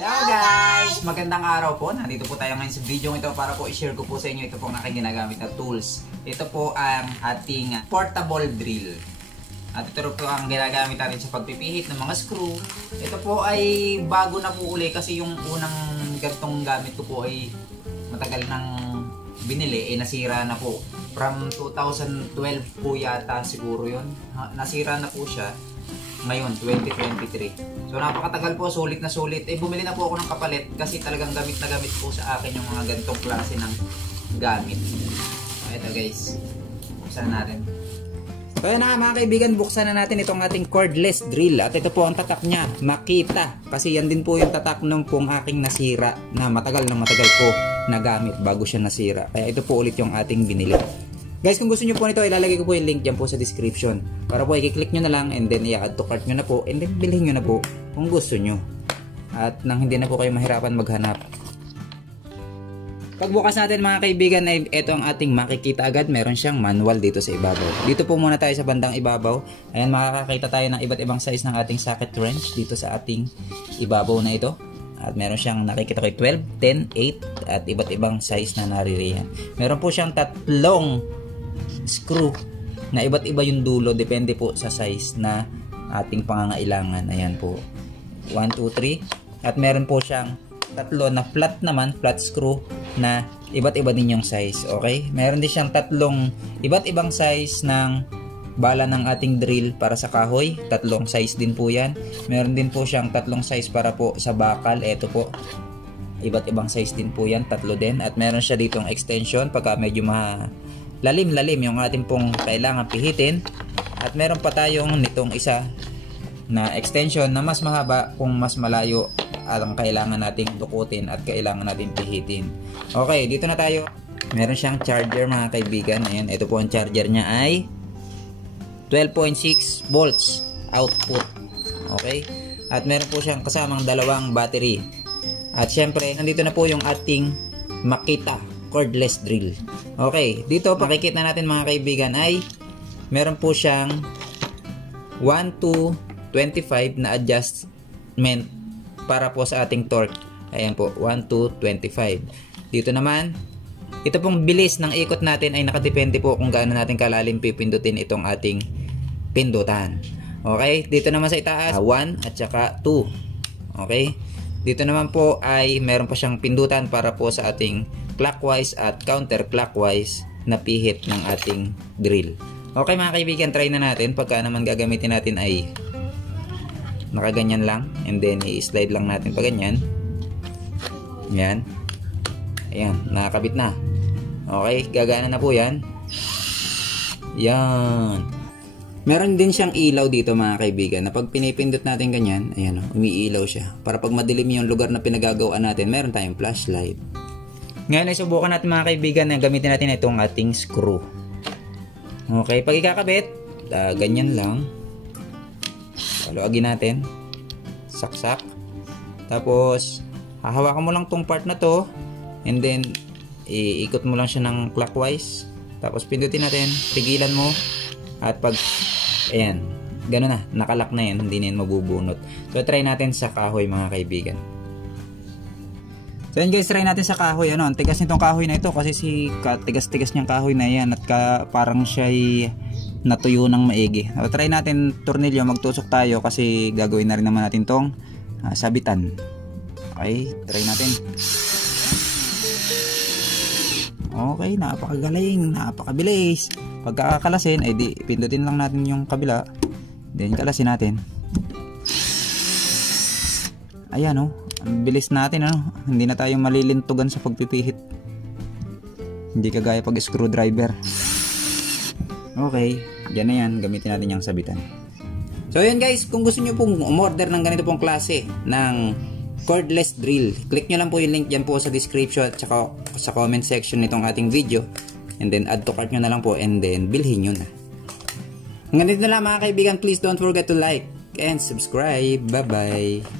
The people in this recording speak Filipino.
Hello guys! Magandang araw po. Nandito po tayo ngayon sa video ito para po i-share ko po sa inyo ito pong aking ginagamit na tools. Ito po ang ating portable drill. At ito po ang ginagamit natin sa pagpipihit ng mga screw. Ito po ay bago na po uli kasi yung unang gantong gamit ko po ay matagal nang binili, nasira na po. From 2012 po yata siguro yun. Nasira na po siya. Ngayon, 2023. So, napakatagal po, sulit na sulit. Bumili na po ako ng kapalit kasi talagang gamit na gamit po sa akin yung mga ganitong klase ng gamit. Ito guys, buksan na natin. So, yan na mga kaibigan, buksan na natin itong ating cordless drill. At ito po ang tatak niya, Makita. Kasi yan din po yung tatak nung pong aking nasira na matagal po na gamit bago siya nasira. Kaya ito po ulit yung ating binili. Guys, kung gusto nyo po nito, ilalagay ko po yung link dyan po sa description. Para po i-click nyo na lang and then i-add to cart nyo na po and then bilhin nyo na po kung gusto nyo. At nang hindi na po kayo mahirapan maghanap. Pagbukas natin mga kaibigan, ay ito ang ating makikita agad. Meron siyang manual dito sa ibabaw. Dito po muna tayo sa bandang ibabaw. Ayan, makakakita tayo ng iba't ibang size ng ating socket wrench dito sa ating ibabaw na ito. At meron siyang nakikita ko 12, 10, 8 at iba't ibang size na naririyan. Meron po siyang tatlong screw na iba't iba yung dulo, depende po sa size na ating pangangailangan. Ayan po, 1, 2, 3. At meron po siyang tatlo na flat naman, flat screw na iba't iba din yung size. Okay, meron din siyang tatlong iba't ibang size ng bala ng ating drill para sa kahoy, tatlong size din po yan. Meron din po siyang tatlong size para po sa bakal. Ito po, iba't ibang size din po yan, tatlo din. At meron siya ditong extension pagka medyo lalim yung ating pong kailangan pihitin. At meron pa tayong nitong isa na extension na mas mahaba kung mas malayo ang kailangan nating dukutin at kailangan natin pihitin. Okay, dito na tayo. Meron siyang charger mga kaibigan. Ayan, ito po ang charger niya ay 12.6 volts output. Okay, at meron po siyang kasamang dalawang battery. At syempre, nandito na po yung ating Makita cordless drill. Okay, dito makikita natin mga kaibigan ay meron po siyang 1 to 25 na adjustment para po sa ating torque. Ayan po, 1 to 25. Dito naman, ito pong bilis ng ikot natin ay nakadepende po kung gaano natin kalalim pipindutin itong ating pindutan. Okay, dito naman sa itaas 1 at saka 2. Okay, dito naman po ay meron pa siyang pindutan para po sa ating clockwise at counterclockwise na pihit ng ating drill. Okay mga kaibigan, try na natin. Pagka naman gagamitin natin ay nakaganyan lang and then i-slide lang natin pa ganyan. Yan. Ayan, nakakabit na. Okay, gagana na po yan. Yan. Meron din siyang ilaw dito mga kaibigan na pag pinipindot natin ganyan, ayan o, umiilaw siya. Para pag madilim yung lugar na pinagagawaan natin, meron tayong flashlight. Ngayon ay subukan natin mga kaibigan na gamitin natin itong ating screw. Okay, pag ikakabit, ganyan lang. Paluagin natin. Saksak. Tapos, hahawakan mo lang tong part na to. And then, iikot mo lang siya ng clockwise. Tapos, pindutin natin. Pigilan mo. At pag, ayan, gano'n na. Nakalock na yan. Hindi na yan mabubunot. So, try natin sa kahoy mga kaibigan. So yan guys, try natin sa kahoy. Ano, ang tigas nitong kahoy na ito kasi tigas-tigas niyang kahoy na yan at parang siya'y natuyo ng maigi. So, try natin tornilyo, magtusok tayo kasi gagawin na rin naman natin tong sabitan. Okay, try natin. Okay, napakagaling, napakabilis. Pagkakalasin, ay di pindutin lang natin yung kabila. Then kalasin natin. Ayan oh. Ang bilis natin, ano? Hindi na tayo malilintugan sa pagpipihit. Hindi kagaya pag screwdriver. Okay, dyan na yan. Gamitin natin yung sabitan. So yun guys, kung gusto nyo pong umorder ng ganito pong klase ng cordless drill, click nyo lang po yung link dyan po sa description at saka sa comment section nitong ating video. And then add to cart nyo na lang po and then bilhin nyo na. Ganito na lang mga kaibigan, please don't forget to like and subscribe. Bye bye.